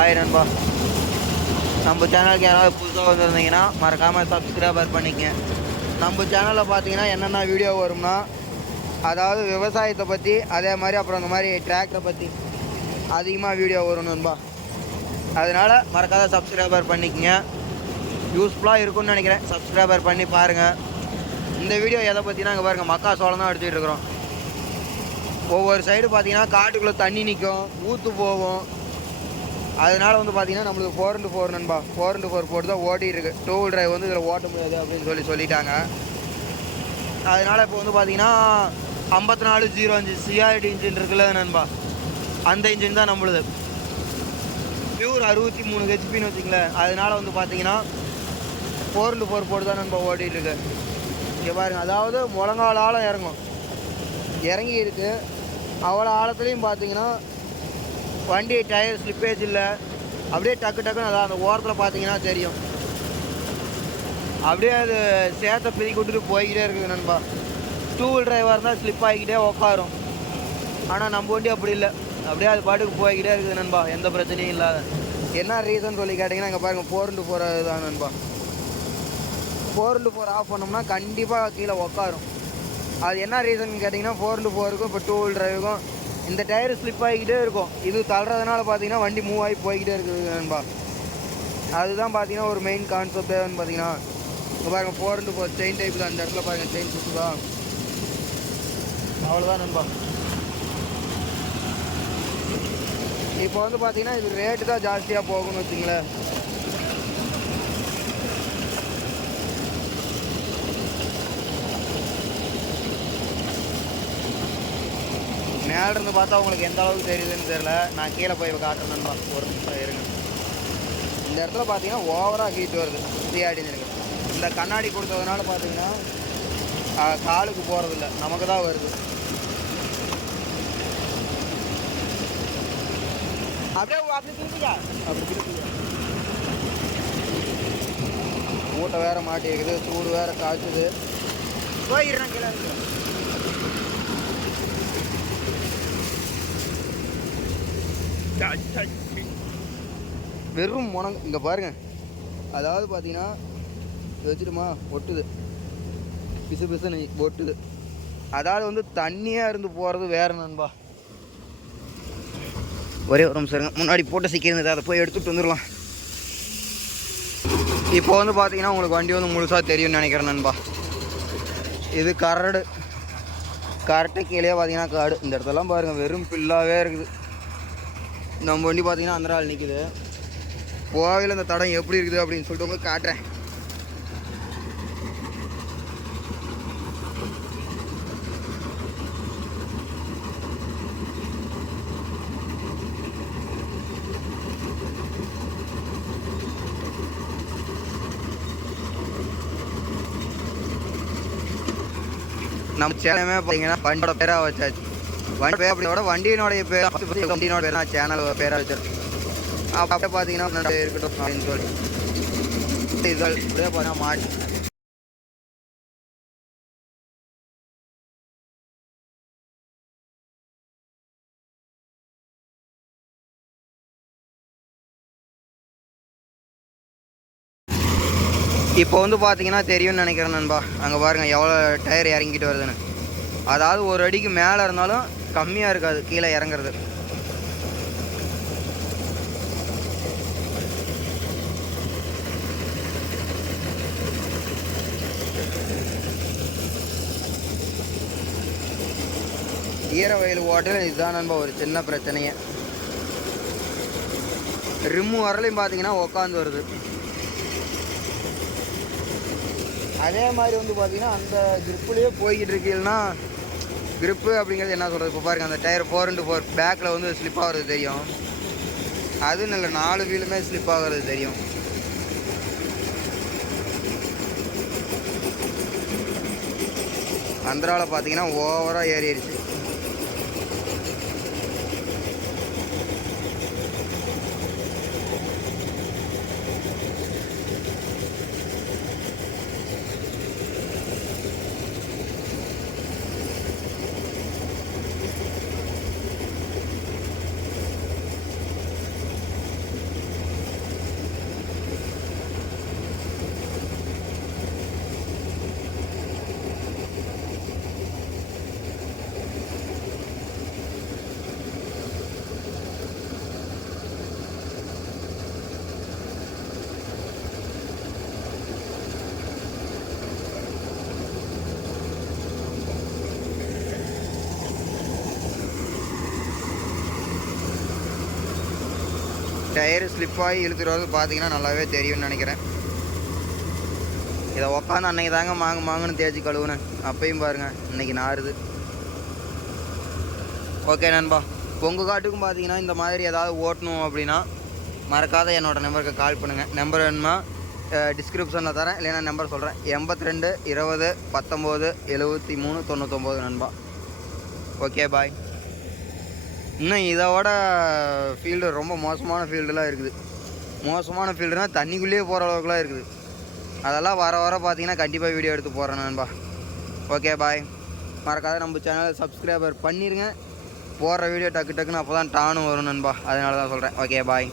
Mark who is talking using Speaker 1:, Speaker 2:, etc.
Speaker 1: Hi நண்பா. நம்ம சேனலுக்கு யாராவது புதுசாக வந்திருந்தீங்கன்னா மறக்காமல் சப்ஸ்கிரைபர் பண்ணிக்கங்க. நம்ம சேனலில் பார்த்தீங்கன்னா என்னென்ன வீடியோ வரும்னா அதாவது விவசாயத்தை பற்றி அதே மாதிரி அப்புறம் இந்த மாதிரி ட்ராக்கை பற்றி அதிகமாக வீடியோ வரும் நண்பா. அதனால் மறக்காத சப்ஸ்கிரைபர் பண்ணிக்கங்க. யூஸ்ஃபுல்லாக இருக்கும்னு நினைக்கிறேன். சப்ஸ்கிரைபர் பண்ணி பாருங்கள் இந்த வீடியோ எதை பற்றினா இங்கே பாருங்கள் மக்கா சோளம் தான் எடுத்துகிட்டு இருக்கிறோம். ஒவ்வொரு சைடு பார்த்தீங்கன்னா காட்டுக்குள்ளே தண்ணி நிற்கும் ஊற்று போகும். அதனால வந்து பார்த்தீங்கன்னா நம்மளுக்கு ஃபோர் இன்ட்டு ஃபோர் நண்பா. ஃபோர் இன்ட்டு ஃபோர் போட்டு தான் ஓட்டிகிட்டு இருக்கு டூ வீல் டிரைவ் வந்து இதில் ஓட்ட முடியாது அப்படின்னு சொல்லி சொல்லிட்டாங்க. அதனால் இப்போ வந்து பார்த்தீங்கன்னா ஐம்பத்தி நாலு ஜீரோ அஞ்சு சிஆர்டி இன்ஜின் இருக்குல்ல நண்பா. அந்த இன்ஜின் தான் நம்மளுது. பியூர் அறுபத்தி மூணு ஹெச்பின்னு வச்சுங்களேன் அதனால் வந்து பார்த்தீங்கன்னா ஃபோர் இன்ட்டு ஃபோர் போட்டு தான் நண்பா ஓட்டிகிட்டு இருக்கு இங்கே பாருங்க. அதாவது முழங்கால் ஆழம் இறங்கும். இறங்கி இருக்குது அவ்வளோ ஆழத்துலேயும் பார்த்தீங்கன்னா வண்டி டயர் ஸ்லிப்பேஜ் இல்லை. அப்படியே டக்கு டக்குன்னு அதான் அந்த ஓரத்தில் பார்த்தீங்கன்னா தெரியும். அப்படியே அது சேத்தை பிரிக்கி விட்டுட்டு போய்கிட்டே இருக்குது நண்பா. டூ வீல் டிரைவாக இருந்தால் ஸ்லிப் ஆகிக்கிட்டே உட்காரும் ஆனால் நம்ம வண்டி அப்படி இல்லை. அப்படியே அது பாட்டுக்கு போய்கிட்டே இருக்குது நண்பா. எந்த பிரச்சனையும் இல்லாத. என்ன ரீசன் சொல்லி கேட்டிங்கன்னா இங்கே பாருங்கள் போர்ண்டு போகிறது தான் நண்பா. போர்ண்டு போகிற ஆஃப் பண்ணோம்னா கண்டிப்பாக கீழே உட்காரும் அது என்ன ரீசன் கேட்டிங்கன்னா ஃபோர் இன்ட்டு ஃபோருக்கும் இப்போ டூ வீல் டிரைவுக்கும் இந்த டயர் ஸ்லிப் ஆகிக்கிட்டே இருக்கும். இது தள்ளுறதுனால பார்த்தீங்கன்னா வண்டி மூவ் ஆகி போய்கிட்டே இருக்குது நண்பா. அதுதான் பார்த்தீங்கன்னா ஒரு மெயின் கான்செப்டே வந்து பார்த்தீங்கன்னா இப்போ பாருங்கள் four into four chain type தான். இந்த இடத்துல பாருங்கள் செயின் சுற்றுதா அவ்வளோதான் நண்பா. இப்போ வந்து பார்த்தீங்கன்னா இது ரேட்டு தான் ஜாஸ்தியாக போகணும் வச்சுங்களேன் மேல இருந்து பார்த்தா உங்களுக்கு எந்த அளவுக்கு தெரியுதுன்னு தெரியல. நான் கீழே போய் காட்டுறேன். ஒரு நிமிஷம் இருங்க. இந்த இடத்துல பார்த்தீங்கன்னா ஓவராக ஹீட் வருது. சிஆடி இருக்கு இந்த கண்ணாடி கொடுத்ததுனால பார்த்தீங்கன்னா காலுக்கு போகிறதில்ல நமக்கு தான் வருது. அப்படியே அப்படி திருப்பியா? அப்படி திருப்பியா? மூட்டை வேற மாட்டிருக்குது. சூடு வேற காய்ச்சுது. போயிடுறேன் கீழே இருக்குது வெறும் முனங்க இங்கே பாருங்க. அதாவது பார்த்தீங்கன்னா வச்சுட்டுமா ஒட்டுது. பிசு பிசுன்னு ஒட்டுது. அதாவது வந்து தண்ணியாக இருந்து போகிறது வேறு நண்பா. ஒரே ஒரு நிமிஷம் இருங்க. முன்னாடி போட்டு சிக்கிறது அதை போய் எடுத்துகிட்டு வந்துடலாம். இப்போ வந்து பார்த்தீங்கன்னா உங்களுக்கு வண்டி வந்து முழுசாக தெரியும்னு நினைக்கிறேன் நண்பா. இது கரடு. கரெக்டாக கீழே பார்த்தீங்கன்னா காடு. இந்த இடத்தெல்லாம் பாருங்கள் வெறும் பில்லாகவே இருக்குது. நம்ம வண்டி பார்த்தீங்கன்னா அந்த நாள் நிற்குது போகையில் இந்த தடம் எப்படி இருக்குது அப்படின்னு சொல்லிட்டு உங்களுக்கு காட்டுறேன். நம்ம சேலமே பார்த்தீங்கன்னா பண்டோட பேராக வச்சாச்சு. வண்டி பேர் அப்படியோட வண்டியினுடைய பேர் வண்டியினோட பேர் நான் சேனல் பேராக வச்சிருக்கேன் அப்போ அப்படியே பார்த்தீங்கன்னா இருக்கட்டும் அப்படின்னு சொல்லி. இதுகள் அப்படியே பார்த்தீங்கன்னா மாட்டி இப்போ வந்து பார்த்தீங்கன்னா தெரியும்னு நினைக்கிறேன் நண்பா. அங்கே பாருங்கள் எவ்வளோ டயர் இறங்கிட்டு வருதுன்னு. அதாவது ஒரு அடிக்கு மேலே இருந்தாலும் கம்மியாக இருக்காது கீழே இறங்குறது. ஈர வயல் ஓட்டையில் இதுதான் நண்பா ஒரு சின்ன பிரச்சனையே. ரிம்மு வரலையும் பார்த்தீங்கன்னா உக்காந்து வருது. அதே மாதிரி வந்து பார்த்தீங்கன்னா அந்த கிரிப்புலேயே போய்கிட்டு இருக்கீங்கன்னா கிரிப்பு அப்படிங்கிறது என்ன சொல்கிறது இப்போ பாருங்கள் அந்த டயர் ஃபோர் இன்ட்டு ஃபோர் பேக்கில் வந்து ஸ்லிப் ஆகிறது தெரியும். அதுவும் இல்லை நாலு வீலுமே ஸ்லிப் ஆகிறது தெரியும். அந்தராவில் பார்த்தீங்கன்னா ஓவராக ஏறிடுச்சு. டயரு ஸ்லிப்பாகி இழுத்துட்டு பார்த்தீங்கன்னா நல்லாவே தெரியும்னு நினைக்கிறேன். இதை உக்காந்து அன்னைக்கு தாங்க மாங்கு மாங்குன்னு தேய்ச்சி கழுவுனேன். அப்பையும் பாருங்கள் இன்னைக்கு நாறுது ஓகே நண்பா உங்கள் காட்டுக்கும் பார்த்தீங்கன்னா இந்த மாதிரி ஏதாவது ஓட்டணும் அப்படின்னா மறக்காத என்னோடய நம்பருக்கு கால் பண்ணுங்கள் நம்பர் வேணுமா டிஸ்கிரிப்ஷனில் தரேன் இல்லைன்னா நம்பர் சொல்கிறேன் எண்பத்தி ரெண்டு இருபது பத்தொம்போது எழுபத்தி மூணு தொண்ணூத்தொம்பது நண்பா. ஓகே பாய் இன்னும் இதோட ஃபீல்டு ரொம்ப மோசமான ஃபீல்டுலாம் இருக்குது. மோசமான ஃபீல்டுனால் தண்ணிக்குள்ளேயே போகிற அளவுக்குலாம் இருக்குது. அதெல்லாம் வர வர பார்த்தீங்கன்னா கண்டிப்பாக வீடியோ எடுத்து போகிறேன் நண்பா. ஓகே பாய் மறக்காத நம்ம சேனலை சப்ஸ்கிரைபர் பண்ணிடுங்க போடுற வீடியோ டக்கு டக்குன்னு அப்போ தான் டானும் வரும் நண்பா. அதனால தான் சொல்கிறேன் ஓகே பாய்